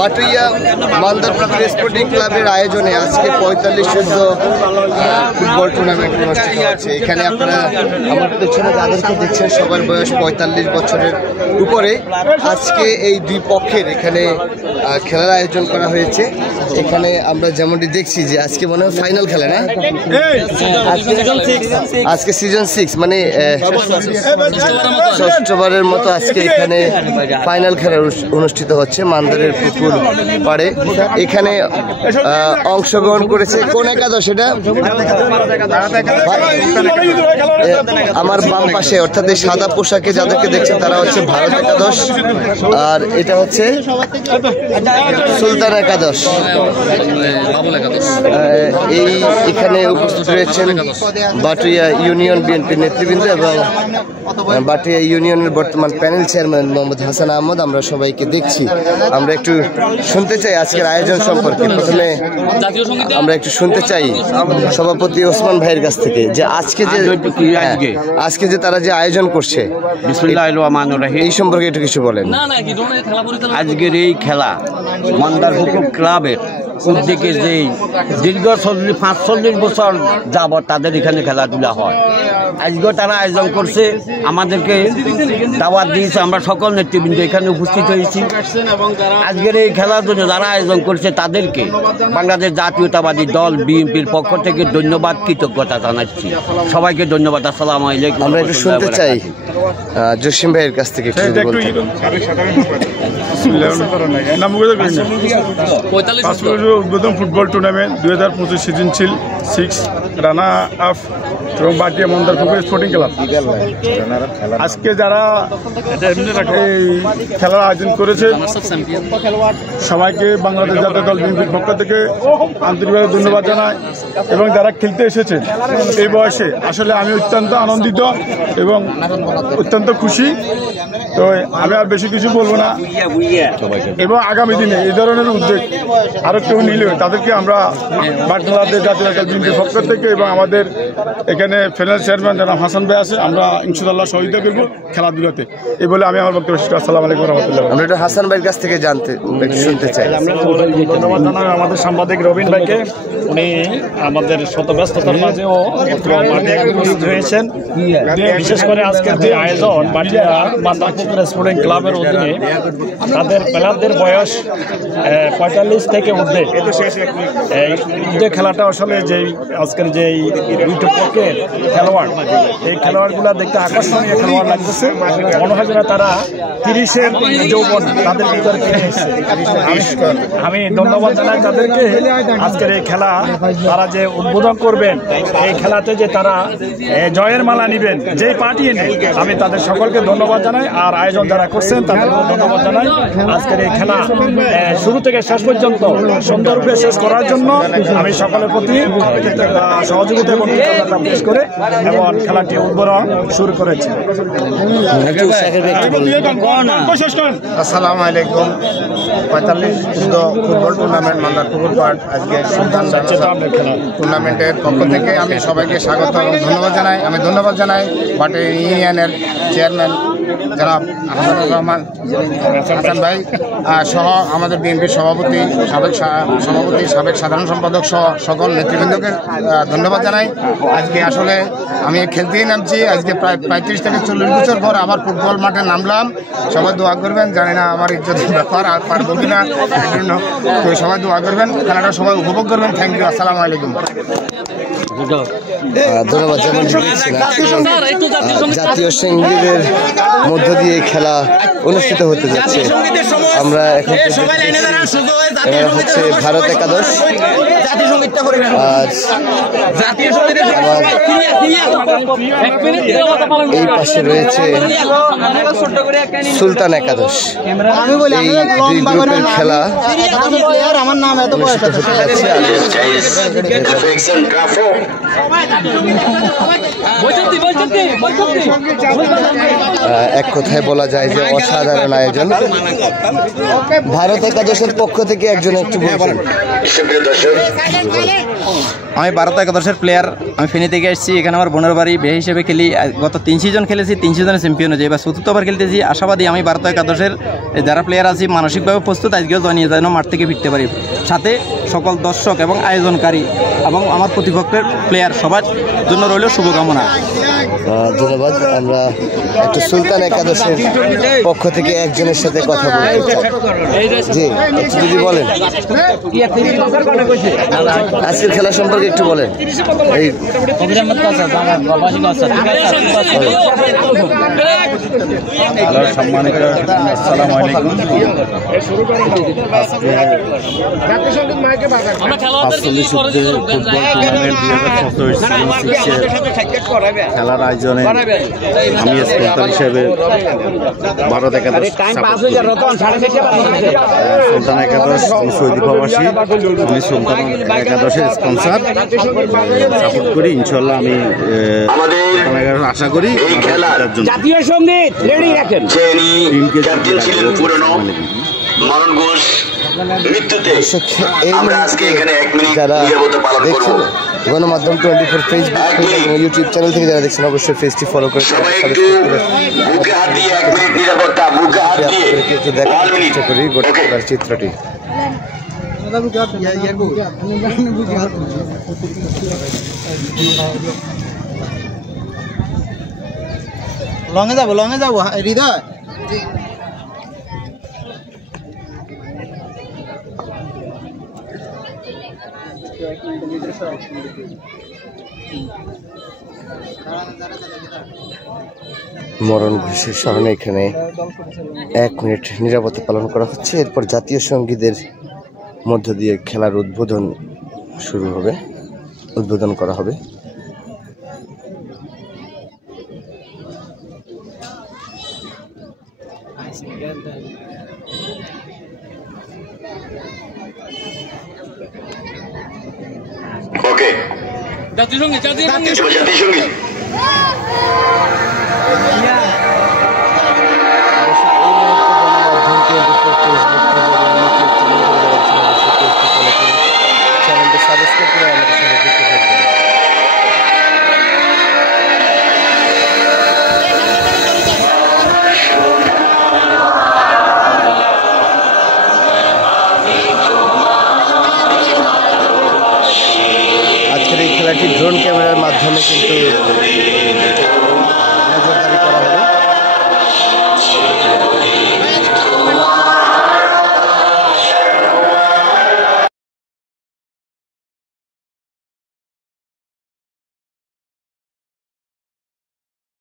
বাটুইয়া মান্দারপুকুর sporting ক্লাবের আয়োজনে আজকে 45 ফুটবল টুর্নামেন্ট অনুষ্ঠিত হচ্ছে। এখানে আপনারা আমার পেছনে যাদেরকে দেখছেন সবার বয়স 45 বছরের উপরে। আজকে এই দুই পক্ষের এখানে খেলার আয়োজন করা হয়েছে। এখানে আমরা যেমনটি দেখছি যে আজকে মনে হয় ফাইনাল খেলা, না? আজকে সিজন 6 মানে ষষ্ঠবারের মতো আজকে এখানে ফাইনাল খেলা অনুষ্ঠিত হচ্ছে মান্দারের পুকুর পাড়ে। এখানে অংশগ্রহণ করেছে কোন একাদশ? এটা আমার বাম পাশে, অর্থাৎ এই সাদা পোশাকে যাদেরকে দেখছেন তারা হচ্ছে ভারত একাদশ, আর এটা হচ্ছে সুলতান একাদশ। এই এখানে উপস্থিত রয়েছেন বাটুইয়া ইউনিয়ন বিএনপির নেতৃবৃন্দ এবং বাটুইয়া ইউনিয়নের বর্তমান প্যানেল চেয়ারম্যান মোহাম্মদ হাসান আহমদ। আমরা সবাইকে দেখছি। আমরা একটু শুনতে চাই আজকের আয়োজন সম্পর্কে। প্রথমে আমরা একটু শুনতে চাই সভাপতি ওসমান ভাইয়ের কাছ থেকে যে আজকে যে তারা যে আয়োজন করছে এই সম্পর্কে একটু কিছু বলেন। আজকের এই খেলা মান্দারপুকুর ক্লাবের উদ্যোগে যে দীর্ঘ 45 বছর যাবৎ তাদের এখানে খেলাধুলা হয়। আজকে তারা আয়োজন করছে, আমাদেরকে দাওয়াত দিয়েছে, আমরা সকল নেতৃবৃন্দ এখানে উপস্থিত হয়েছি। আজকের এই খেলার জন্য যারা আয়োজন করছে তাদেরকে বাংলাদেশ জাতীয়তাবাদী দল বিএনপির পক্ষ থেকে ধন্যবাদ, কৃতজ্ঞতা জানাচ্ছি। সবাইকে ধন্যবাদ। আসসালামু আলাইকুম। আমরা একটু শুনতে চাই জসিম ভাইয়ের কাছ থেকে উদ্বোধন ফুটবল টুর্নামেন্ট 2025 সিজন 6 রানা আফ এবং বাটিয়া মান্দারপুকুর স্পোর্টিং ক্লাব। আজকে যারা এই খেলার আয়োজন করেছে সবাইকে বাংলাদেশ জাতীয় দল বিএনপির পক্ষ থেকে আন্তরিকভাবে ধন্যবাদ জানাই। এবং যারা খেলতে এসেছে এই বয়সে আসলে আমি অত্যন্ত আনন্দিত এবং অত্যন্ত খুশি। তো আমি আর বেশি কিছু বলবো না। এবং আগামী দিনে এই ধরনের উদ্যোগ আরও কেউ নিলে তাদেরকে আমরা বাংলাদেশ জাতীয় দল বিএনপির পক্ষ থেকে এবং আমাদের এখানে প্যানেল চেয়ারম্যান যারা হাসান ভাই আছে, আমরা ইনশাআল্লাহ সহযোগিতা করব খেলাধুলাতে। এই বলে আমি আমার বক্তব্য শেষ করছি। আসসালামু আলাইকুম রহমতুল্লাহ। আমরা একটু হাসান ভাইয়ের কাছ থেকে শুনতে চাই। ধন্যবাদ জানাই আমাদের সাংবাদিক রবিন ভাইকে। উনি আমাদের শত ব্যস্ততার মাঝেও উপস্থিত হয়েছেন। বিশেষ করে আজকের যে আয়োজন বাটিয়া মান্দারপুকুর স্পোর্টিং ক্লাবের অধীনে তাদের প্লেয়ারদের বয়স 45 থেকে ঊর্ধ্বে। এই যে খেলাটা আসলে যেই আজকের যে দুইটা পক্ষের খেলোয়াড়, এই খেলোয়াড়গুলো দেখতে আকর্ষণীয় খেলোয়াড় লাগতেছে। মনে হয় যেন তারা 30-এর যৌবন তাদের ভিতরে ফিরে এসেছে। আমি ধন্যবাদ জানাই তাদেরকে। আজকের এই খেলা তারা যে উদ্বোধন করবেন, এই খেলাতে যে তারা জয়ের মালা নিবেন, যেই পার্টি এনে, আমি তাদের সকলকে ধন্যবাদ জানাই। আর আয়োজন যারা করছেন তাদেরকে ধন্যবাদ জানাই। আজকের এই খেলা শুরু থেকে শেষ পর্যন্ত সুন্দররূপে শেষ করার জন্য আমি সকলের প্রতি সহযোগিতা এবং কৃতজ্ঞতা পেশ করে এবং খেলাটি উদ্বোধন শুরু করেছি। আসসালামু আলাইকুম। 45 ফুটবল টুর্নামেন্ট মান্দারপুকুর পাড় আজকে সুলতান টুর্নামেন্টের পক্ষ থেকে আমি সবাইকে স্বাগত এবং ধন্যবাদ জানাই। আমি ধন্যবাদ জানাই বাটিয়া ইউনিয়নের চেয়ারম্যান জনাব হাসানুর রহমান হাসান ভাই সহ আমাদের বিএনপির সভাপতি, সাবেক সাধারণ সম্পাদক সহ সকল নেতৃবৃন্দকে ধন্যবাদ জানাই। আজকে আসলে আমি খেলতেই নামছি। আজকে প্রায় 35 থেকে 40 বছর পর আবার ফুটবল মাঠে নামলাম। সবাই দোয়া করবেন। জানি না আমার ইজ্জতের ব্যাপার আর পারবো কিনা, এই জন্য সবাই দোয়া করবেন, খেলাটা সবাই উপভোগ করবেন। Thank you. আসসালামু আলাইকুম। ধন্যবাদ। জাতীয় সঙ্গীতের মধ্য দিয়ে খেলা অনুষ্ঠিত হতে যাচ্ছে। আমরা এখন হচ্ছে ভারত একাদশ, আর এই পাশে রয়েছে সুলতান একাদশ। এই দুই গ্রুপের খেলা অনুষ্ঠিত হতে যাচ্ছে। এক কথায় বলা যায় যে অসাধারণ আয়োজন। ভারত একাদশের পক্ষ থেকে একজন একটু বলবেন। সুপ্রিয় দর্শক, বলেন। আমি ভারত একাদশের প্লেয়ার, আমি ফেনী থেকে এসেছি, এখানে আমার বোনের বাড়ি, বে হিসেবে খেলি। গত 3 সিজন খেলেছি, 3 সিজনে চ্যাম্পিয়ন হয়েছে, এবার চতুর্থবার খেলতেছি। আশাবাদী আমি ভারত একাদশের যারা প্লেয়ার আছি মানসিকভাবে প্রস্তুত, আজকেও জানিয়ে যেন মাঠ থেকে ফিরতে পারি। সাথে সকল দর্শক এবং আয়োজনকারী এবং আমার প্রতিপক্ষের প্লেয়ার সবার জন্য রইল শুভকামনা। ধন্যবাদ। আমরা একটু সুলতান একাদশের পক্ষ থেকে একজনের সাথে কথা বলতে চাই। জি, একটু যদি বলেন আজকের খেলা সম্পর্কে একটু বলেন। এই সম্মানিত আসসালামু আলাইকুম। খেলার আয়োজনে আমি স্পন্সর হিসেবে ভারত একাদশ সুলতান একাদশ সৌদি প্রবাসী, আমি সুলতান একাদশের স্পন্সর সাপোর্ট করি। ইনশাল্লাহ আমি আশা করি জাতীয় সঙ্গীত রেডি রাখেন। টিমকে যারা দেখছেন গণমাধ্যম 24 ফেসবুক এবং ইউটিউব চ্যানেল থেকে যারা দেখছেন অবশ্যই পেজটি ফলো করে একটু দেখার চেষ্টা করি গোটা চিত্রটি। লঙে যাবো হৃদয়। মরণ ঘোষের স্মরণে এখানে 1 মিনিট নিরাপত্তা পালন করা হচ্ছে। এরপর জাতীয় সঙ্গীদের মধ্য দিয়ে খেলার উদ্বোধন শুরু হবে, উদ্বোধন করা হবে। ওকে, জাতীয় সঙ্গীত